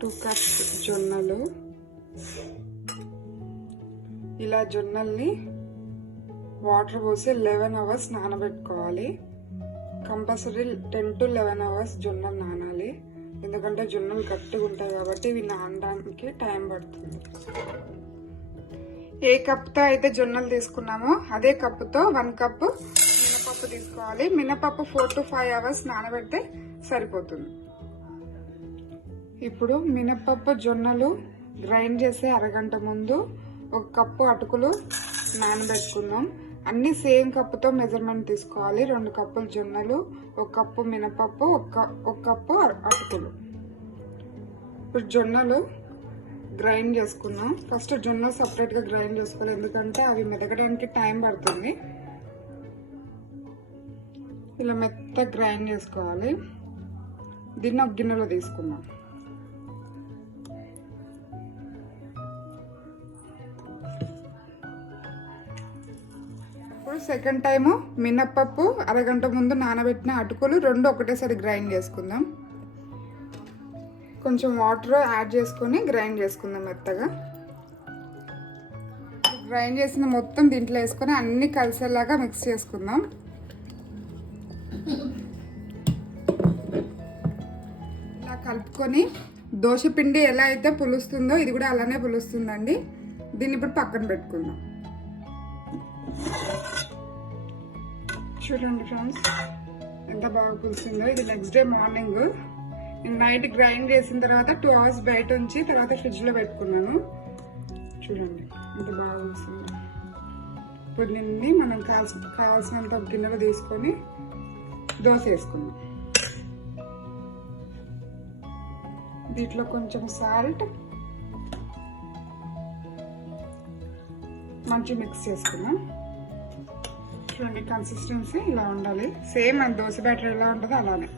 2 cups జొన్నలు. ఇలా జొన్నల్ని water పోసి 11 అవర్స్ నానబెట్టుకోవాలి. కంపల్సరీ 10 to 11 అవర్స్ జొన్నలు నానాలి. ఎందుకంటే జొన్నలు గట్టిగా ఉంటాయి కాబట్టి ఇవి నానడానికి టైం పడుతుంది. ఏ కప్తో అయితే జొన్నలు తీసుకున్నామో అదే కప్పుతో 1 కప్ మినపప్పు తీసుకోవాలి. మినపప్పు 4 to 5 అవర్స్ నానబెడితే సరిపోతుంది. ఇప్పుడు మినపప్పు జొన్నలు గ్రైండ్ చేసే అరగంట ముందు 1 కప్పు అటుకులు నానబెట్టుకుందాం. అన్ని సేమ్ కప్పుతో మెజర్మెంట్ తీసుకోవాలి. 2 కప్పులు జొన్నలు, 1 కప్పు మినపప్పు, 1 కప్పు అటుకులు. ఇప్పుడు జొన్నలు గ్రైండ్ చేసుకుందాం. ఫస్ట్ జొన్నలు సపరేట్గా గ్రైండ్ చేసుకోవాలి, ఎందుకంటే అవి మెదగడానికి టైం పడుతుంది. ఇలా మెత్తగా గ్రైండ్ చేసుకోవాలి. దీన్ని ఒక గిన్నెలో తీసుకుందాం. ఇప్పుడు సెకండ్ టైము మినప్పప్పు, అరగంట ముందు నానబెట్టిన అటుకులు 2 ఒకటేసారి గ్రైండ్ చేసుకుందాం. కొంచెం వాటర్ యాడ్ చేసుకొని గ్రైండ్ చేసుకుందాం మెత్తగా. గ్రైండ్ చేసిన మొత్తం దీంట్లో వేసుకొని అన్నీ కలిసేలాగా మిక్స్ చేసుకుందాం. ఇలా కలుపుకొని దోశ పిండి ఎలా అయితే పులుస్తుందో ఇది కూడా అలానే పులుస్తుందండి. దీన్ని ఇప్పుడు పక్కన పెట్టుకుందాం. చూడండి ఫ్రెండ్స్ ఎంత బాగా పులుస్తుందో. ఇది నెక్స్ట్ డే మార్నింగ్ నేను నైట్ గ్రైండ్ చేసిన తర్వాత 2 అవర్స్ బయట ఉంచి తర్వాత ఫ్రిడ్జ్లో పెట్టుకున్నాను. చూడండి ఎంత బాగా పులుస్తుంది. ఇప్పుడు దీన్ని మనం కావాల్సినంత గిన్నెలో తీసుకొని దోశ వేసుకుందాం. దీంట్లో కొంచెం సాల్ట్, మంచి మిక్స్ చేసుకున్నాం. చూడండి కన్సిస్టెన్సీ ఇలా ఉండాలి. సేమ్ మన దోశ బ్యాటర్ ఎలా ఉంటుందో అలానే.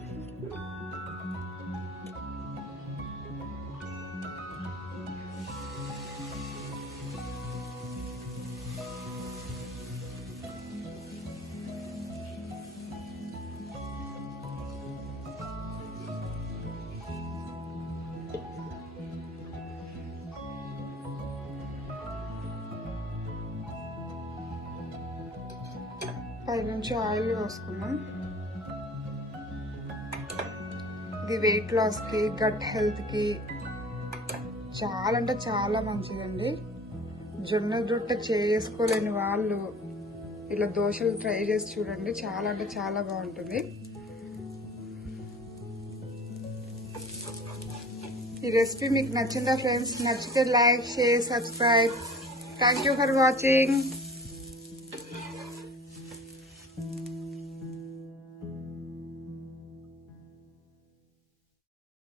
పైనుంచి ఆయిల్ వేసుకున్నాం. ఇది వెయిట్ లాస్కి, గట్ హెల్త్కి చాలా అంటే చాలా మంచిదండి. జొన్న రొట్టె చేసుకోలేని వాళ్ళు ఇలా దోశలు ట్రై చేసి చూడండి. చాలా అంటే చాలా బాగుంటుంది. ఈ రెసిపీ మీకు నచ్చిందా ఫ్రెండ్స్? నచ్చితే like, share, subscribe. Thank you for watching.